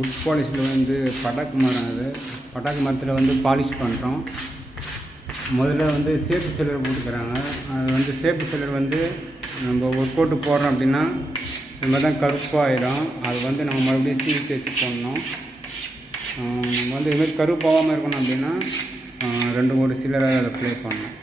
உட் பாலிஷில் வந்து பட்டாக்கு மரம் அது பட்டாக்கு மரத்தில் வந்து பாலிஷ் பண்ணுறோம். முதல்ல வந்து சேஃப்டி சில்லர் போட்டுக்கிறாங்க. அது வந்து சேஃப்டி சில்லர் வந்து நம்ம ஒரு கோட்டு போடுறோம் அப்படின்னா இந்த மாதிரி தான் கருப்பாகிடும். அது வந்து நம்ம மறுபடியும் சீல் தேய்ச்சி போடணும். வந்து இதுமாதிரி கருப்பாகாமல் இருக்கணும் அப்படின்னா 2 3 சில்லரை அதை ப்ளே பண்ணணும்.